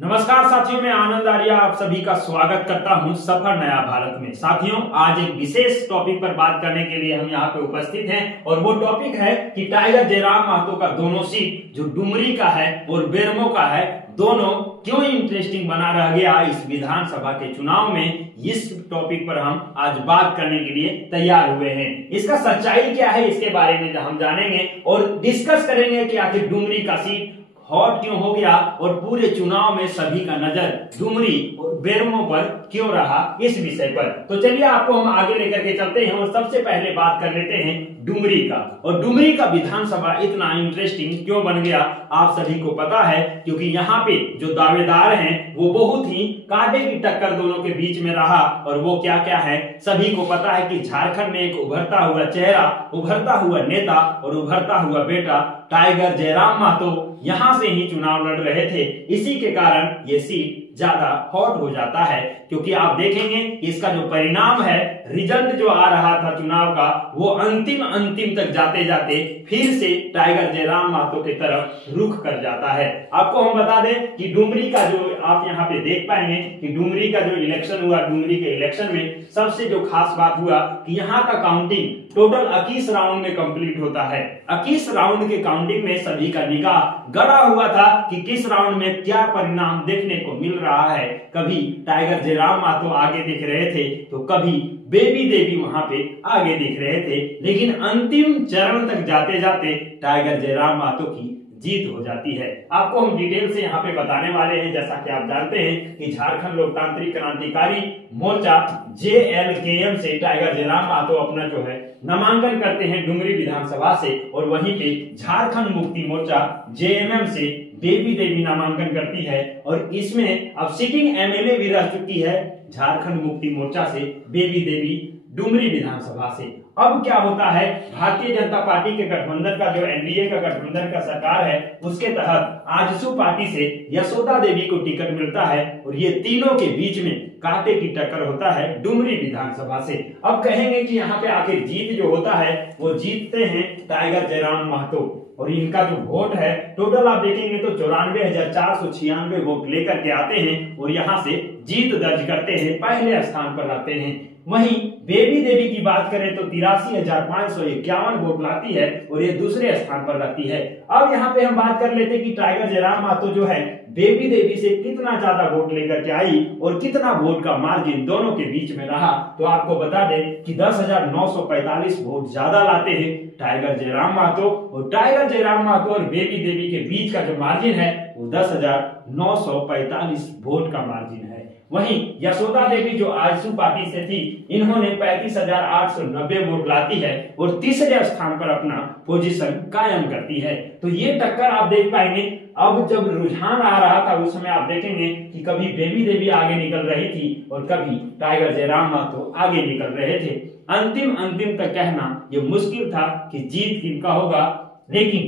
नमस्कार साथियों, मैं आनंद आर्या आप सभी का स्वागत करता हूं सफर नया भारत में। साथियों, आज एक विशेष टॉपिक पर बात करने के लिए हम यहाँ पे उपस्थित हैं और वो टॉपिक है कि टाइगर जयराम महतो का दोनों सीट जो डुमरी का है और बेरमो का है, दोनों क्यों इंटरेस्टिंग बना रह गया इस विधानसभा के चुनाव में। इस टॉपिक पर हम आज बात करने के लिए तैयार हुए हैं। इसका सच्चाई क्या है, इसके बारे में हम जानेंगे और डिस्कस करेंगे कि आखिर डुमरी का सीट हॉट क्यों हो गया और पूरे चुनाव में सभी का नजर डुमरी और बेरमो पर क्यों रहा, इस विषय पर। तो चलिए आपको हम आगे लेकर के चलते हैं और सबसे पहले बात कर लेते हैं डुमरी का। और डुमरी का विधानसभा इतना इंटरेस्टिंग क्यों बन गया, आप सभी को पता है, क्योंकि यहाँ पे जो दावेदार हैं वो बहुत ही कांटे की टक्कर दोनों के बीच में रहा। और वो क्या क्या है सभी को पता है कि झारखंड में एक उभरता हुआ चेहरा, उभरता हुआ नेता और उभरता हुआ बेटा टाइगर जयराम महतो यहां से ही चुनाव लड़ रहे थे। इसी के कारण ये सीट ज्यादा हॉट हो जाता है, क्योंकि आप देखेंगे इसका जो परिणाम है, रिजल्ट जो आ रहा था चुनाव का, वो अंतिम तक जाते जाते फिर से टाइगर जयराम महतो की तरफ रुख कर जाता है। आपको हम बता दें कि डुमरी का जो आप यहाँ पे देख पाएंगे कि डुमरी का जो इलेक्शन हुआ, डुमरी के इलेक्शन में सबसे जो खास बात हुआ कि यहाँ का काउंटिंग टोटल 21 राउंड में कंप्लीट होता है। 21 राउंड के काउंटिंग में सभी का निगाह गड़ा हुआ था कि किस राउंड में क्या परिणाम देखने को मिल रहा है। कभी टाइगर जयराम महतो आगे दिख रहे थे तो कभी बेबी देवी वहां पे आगे दिख रहे थे, लेकिन अंतिम चरण तक जाते जाते टाइगर जयराम महतो की जीत हो जाती है। आपको हम डिटेल से यहाँ पे बताने वाले हैं। जैसा कि आप जानते हैं कि झारखंड लोकतांत्रिक क्रांतिकारी मोर्चा JLKM से टाइगर जयराम महतो अपना जो है नामांकन करते हैं डुमरी विधानसभा से, और वहीं पे झारखंड मुक्ति मोर्चा JMM से बेबी देवी नामांकन करती है। और इसमें अब सिटिंग MLA भी रह चुकी है झारखंड मुक्ति मोर्चा से बेबी देवी डुमरी विधानसभा से। अब क्या होता है, भारतीय जनता पार्टी के गठबंधन का जो NDA का गठबंधन का सरकार है, उसके तहत आजसू पार्टी से यशोदा देवी को टिकट मिलता है और ये तीनों के बीच में कांटे की टक्कर होता है डुमरी विधानसभा से। अब कहेंगे कि यहाँ पे आखिर जीत जो होता है वो जीतते हैं टाइगर जयराम महतो, और इनका जो वोट है टोटल आप देखेंगे तो 94,496 वोट लेकर के आते हैं और यहाँ से जीत दर्ज करते हैं, पहले स्थान पर रहते हैं। वहीं बेबी देवी की बात करें तो 83,551 वोट लाती है और ये दूसरे स्थान पर रहती है। अब यहाँ पे हम बात कर लेते हैं कि टाइगर जयराम महतो जो है बेबी देवी से कितना ज्यादा वोट लेकर के आई और कितना वोट का मार्जिन दोनों के बीच में रहा। तो आपको बता दें कि 10,945 वोट ज्यादा लाते हैं टाइगर जयराम महतो, और टाइगर जयराम महतो और बेबी देवी के बीच का जो मार्जिन है वो 10,945 वोट का मार्जिन है। वहीं यशोदा देवी जो आजसू पार्टी से थी, इन्होंने 35,890 वोट लाती है और तीसरे स्थान पर अपना पोजीशन कायम करती है। तो ये टक्कर आप देख पाएंगे। अब जब रुझान आ रहा था उस समय आप देखेंगे कि कभी बेबी देवी आगे निकल रही थी और कभी टाइगर जयराम महतो आगे निकल रहे थे। अंतिम तक कहना ये मुश्किल था कि जीत किनका होगा, लेकिन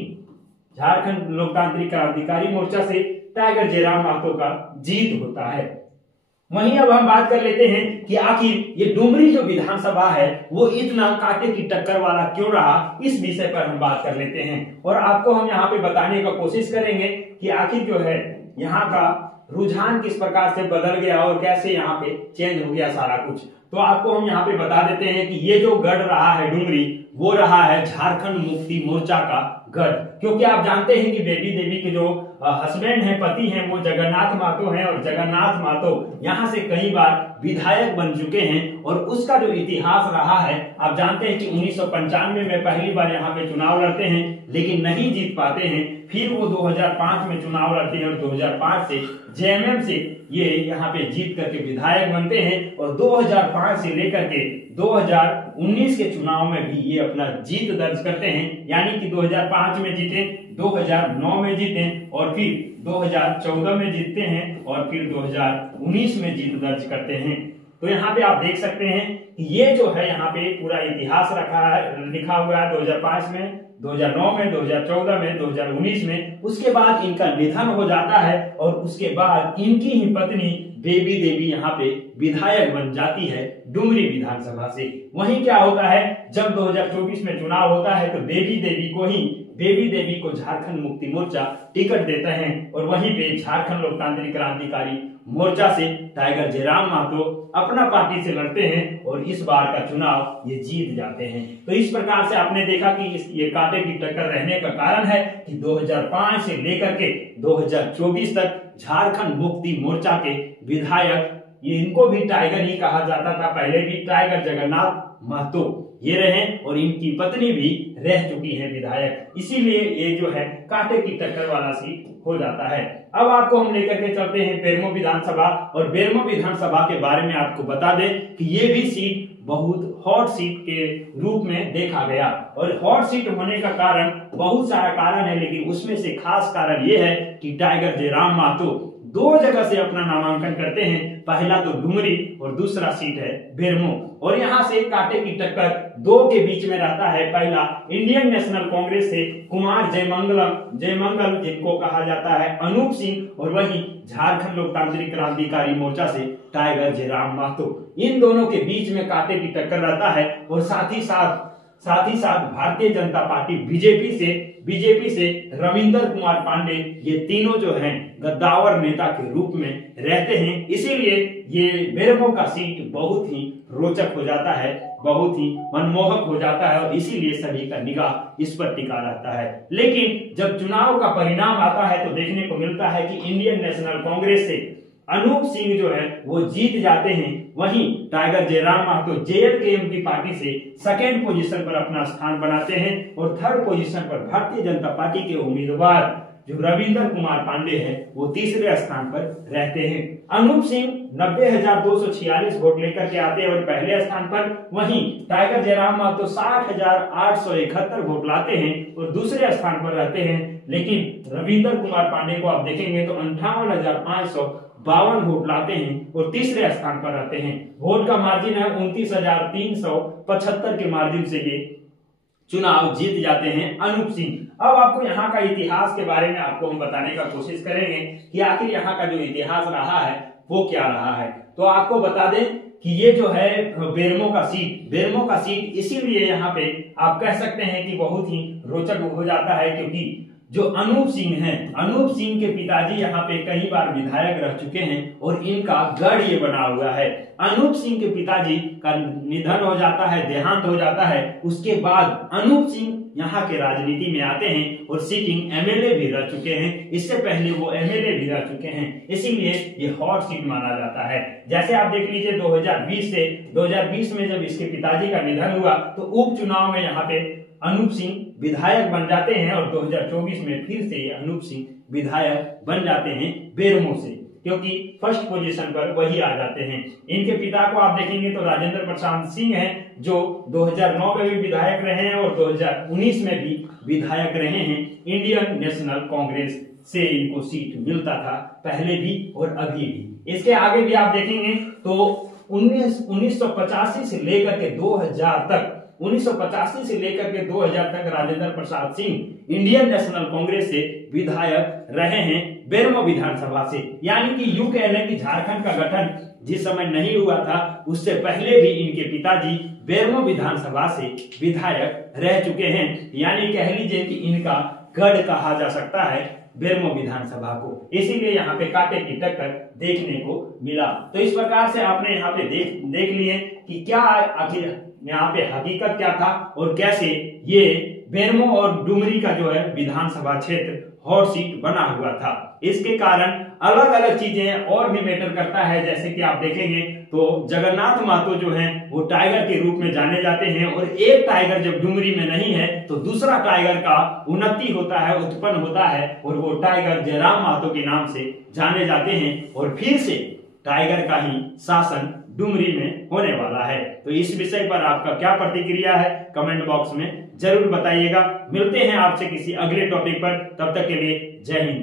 झारखंड लोकतांत्रिक क्रांतिकारी मोर्चा से टाइगर जयराम महतो का जीत होता है। वहीं अब हम बात कर लेते हैं कि आखिर ये डुमरी जो विधानसभा है वो इतना कांटे की टक्कर वाला क्यों रहा, इस विषय पर हम बात कर लेते हैं और आपको हम यहाँ पे बताने का कोशिश करेंगे कि आखिर जो है यहाँ का रुझान किस प्रकार से बदल गया और कैसे यहाँ पे चेंज हो गया सारा कुछ। तो आपको हम यहाँ पे बता देते हैं कि ये जो गढ़ रहा है डुमरी, वो रहा है झारखंड मुक्ति मोर्चा का गढ़, क्योंकि आप जानते हैं कि बेबी देवी के जो हस्बैंड हैं, पति हैं, वो जगन्नाथ महतो हैं और जगन्नाथ महतो यहाँ से कई बार विधायक बन चुके हैं। और उसका जो इतिहास रहा है, आप जानते हैं कि 1995 में पहली बार यहाँ पे चुनाव लड़ते हैं लेकिन नहीं जीत पाते हैं। फिर वो 2005 में चुनाव लड़ते हैं और 2005 से JMM से ये यहाँ पे जीत करके विधायक बनते हैं और 2005 से लेकर के 2019 के चुनाव में भी ये अपना जीत दर्ज करते हैं। यानी कि 2005 में जीते, 2009 में जीते और फिर 2014 में जीतते हैं और फिर 2019 में जीत दर्ज करते हैं। तो यहाँ पे आप देख सकते हैं कि ये जो है यहाँ पे पूरा इतिहास रखा है, लिखा हुआ है 2005 में, 2009 में, 2014 में, 2019 में। उसके बाद इनका निधन हो जाता है और उसके बाद इनकी ही पत्नी बेबी देवी यहाँ पे विधायक बन जाती है डुमरी विधानसभा से। वहीं क्या होता है, जब 2024 में चुनाव होता है तो बेबी देवी को ही बेबी देवी को झारखंड मुक्ति मोर्चा टिकट देते हैं और वहीं पे झारखंड लोकतांत्रिक क्रांतिकारी मोर्चा से टाइगर जयराम महतो अपना पार्टी से लड़ते हैं और इस बार का चुनाव ये जीत जाते हैं। तो इस प्रकार से आपने देखा कि ये कांटे की टक्कर रहने का कारण है कि 2005 से लेकर के 2024 तक झारखंड मुक्ति मोर्चा के विधायक, ये इनको भी टाइगर ही कहा जाता था पहले भी, टाइगर जगन्नाथ महतो ये रहे और इनकी पत्नी भी रह चुकी है विधायक, इसीलिए ये जो है कांटे की टक्कर वाला सीट हो जाता है। अब आपको हम लेकर के चलते हैं बेरमो विधानसभा, और बेरमो विधानसभा के बारे में आपको बता दें कि ये भी सीट बहुत हॉट सीट के रूप में देखा गया, और हॉट सीट होने का कारण बहुत सारा कारण है, लेकिन उसमें से खास कारण ये है कि टाइगर जयराम महतो 2 जगह से अपना नामांकन करते हैं, पहला तो डुमरी और दूसरा सीट है बेरमो, और यहाँ से कांटे की टक्कर 2 के बीच में रहता है। पहला इंडियन नेशनल कांग्रेस से कुमार जयमंगल जिनको कहा जाता है अनूप सिंह, और वहीं झारखंड लोकतांत्रिक क्रांतिकारी मोर्चा से टाइगर जयराम महतो, इन दोनों के बीच में कांटे की टक्कर रहता है। और साथ ही साथ भारतीय जनता पार्टी बीजेपी से रविंदर कुमार पांडे, ये तीनों जो हैं गद्दावर नेता के रूप में रहते हैं, इसीलिए ये बेरमो का सीट बहुत ही रोचक हो जाता है, बहुत ही मनमोहक हो जाता है, और इसीलिए सभी का निगाह इस पर टिका रहता है। लेकिन जब चुनाव का परिणाम आता है तो देखने को मिलता है कि इंडियन नेशनल कांग्रेस से अनूप सिंह जो है वो जीत जाते हैं, वहीं टाइगर जयराम महतो जेएलकेएम की पार्टी से 2nd पोजीशन पर अपना स्थान बनाते हैं, और 3rd पोजीशन पर भारतीय जनता पार्टी के उम्मीदवार जो रविंदर कुमार पांडे हैं वो 3रे स्थान पर रहते हैं। अनूप सिंह 90,246 वोट लेकर के आते हैं और पहले स्थान पर, वहीं टाइगर जयराम महतो 60,871 वोट लाते हैं और दूसरे स्थान पर रहते हैं। लेकिन रविंदर कुमार पांडे को आप देखेंगे तो 58,552 वोट लाते हैं और 3रे स्थान पर रहते हैं। वोट का मार्जिन है 29,375 के मार्जिन से ये चुनाव जीत जाते हैं अनूप सिंह। अब आपको यहाँ का इतिहास के बारे में आपको हम बताने का कोशिश करेंगे कि आखिर यहाँ का जो इतिहास रहा है वो क्या रहा है। तो आपको बता दें कि ये जो है बेरमो का सीट इसीलिए यहाँ पे आप कह सकते हैं कि बहुत ही रोचक हो जाता है, क्योंकि जो अनूप सिंह के पिताजी यहाँ पे कई बार विधायक रह चुके हैं और इनका गढ़ ये बना हुआ है। अनूप सिंह के पिताजी का निधन हो जाता है, देहांत हो जाता है, उसके बाद अनूप सिंह यहाँ के राजनीति में आते हैं और सिटिंग एमएलए भी रह चुके हैं, इससे पहले वो एमएलए भी रह चुके हैं, इसीलिए ये हॉट सीट माना जाता है। जैसे आप देख लीजिए 2020 में जब इसके पिताजी का निधन हुआ तो उपचुनाव में यहाँ पे अनूप सिंह विधायक बन जाते हैं और 2024 में फिर से अनूप सिंह विधायक बन जाते हैं बेरमो से, क्योंकि 1st पोजीशन पर वही आ जाते हैं। इनके पिता को आप देखेंगे तो राजेंद्र प्रसाद सिंह हैं, जो 2009 में भी विधायक रहे हैं और 2019 में भी विधायक रहे हैं। इंडियन नेशनल कांग्रेस से इनको सीट मिलता था पहले भी और अभी भी। इसके आगे भी आप देखेंगे तो 1985 से लेकर के 2000 तक राजेंद्र प्रसाद सिंह इंडियन नेशनल कांग्रेस से विधायक रहे हैं बेरमो विधानसभा से। यानी कि यूं कह लें कि झारखंड का गठन जिस समय नहीं हुआ था उससे पहले भी इनके पिताजी बेरमो विधानसभा से विधायक रह चुके हैं। यानी कह लीजिए कि इनका गढ़ कहा जा सकता है बेरमो विधानसभा को, इसीलिए यहाँ पे कांटे की टक्कर देखने को मिला। तो इस प्रकार से आपने यहाँ पे देख लिए कि क्या आखिर यहाँ पे हकीकत क्या था और कैसे ये बेरमो और डुमरी का जो है विधानसभा क्षेत्र हॉट सीट बना हुआ था। इसके कारण अलग अलग चीजें और भी मैटर करता है, जैसे कि आप देखेंगे तो जगन्नाथ महतो जो हैं वो टाइगर के रूप में जाने जाते हैं, और एक टाइगर जब डुमरी में नहीं है तो दूसरा टाइगर का उन्नति होता है, उत्पन्न होता है, और वो टाइगर जयराम महतो के नाम से जाने जाते हैं, और फिर से टाइगर का ही शासन डुमरी में होने वाला है। तो इस विषय पर आपका क्या प्रतिक्रिया है कमेंट बॉक्स में जरूर बताइएगा। मिलते हैं आपसे किसी अगले टॉपिक पर, तब तक के लिए जय हिंद।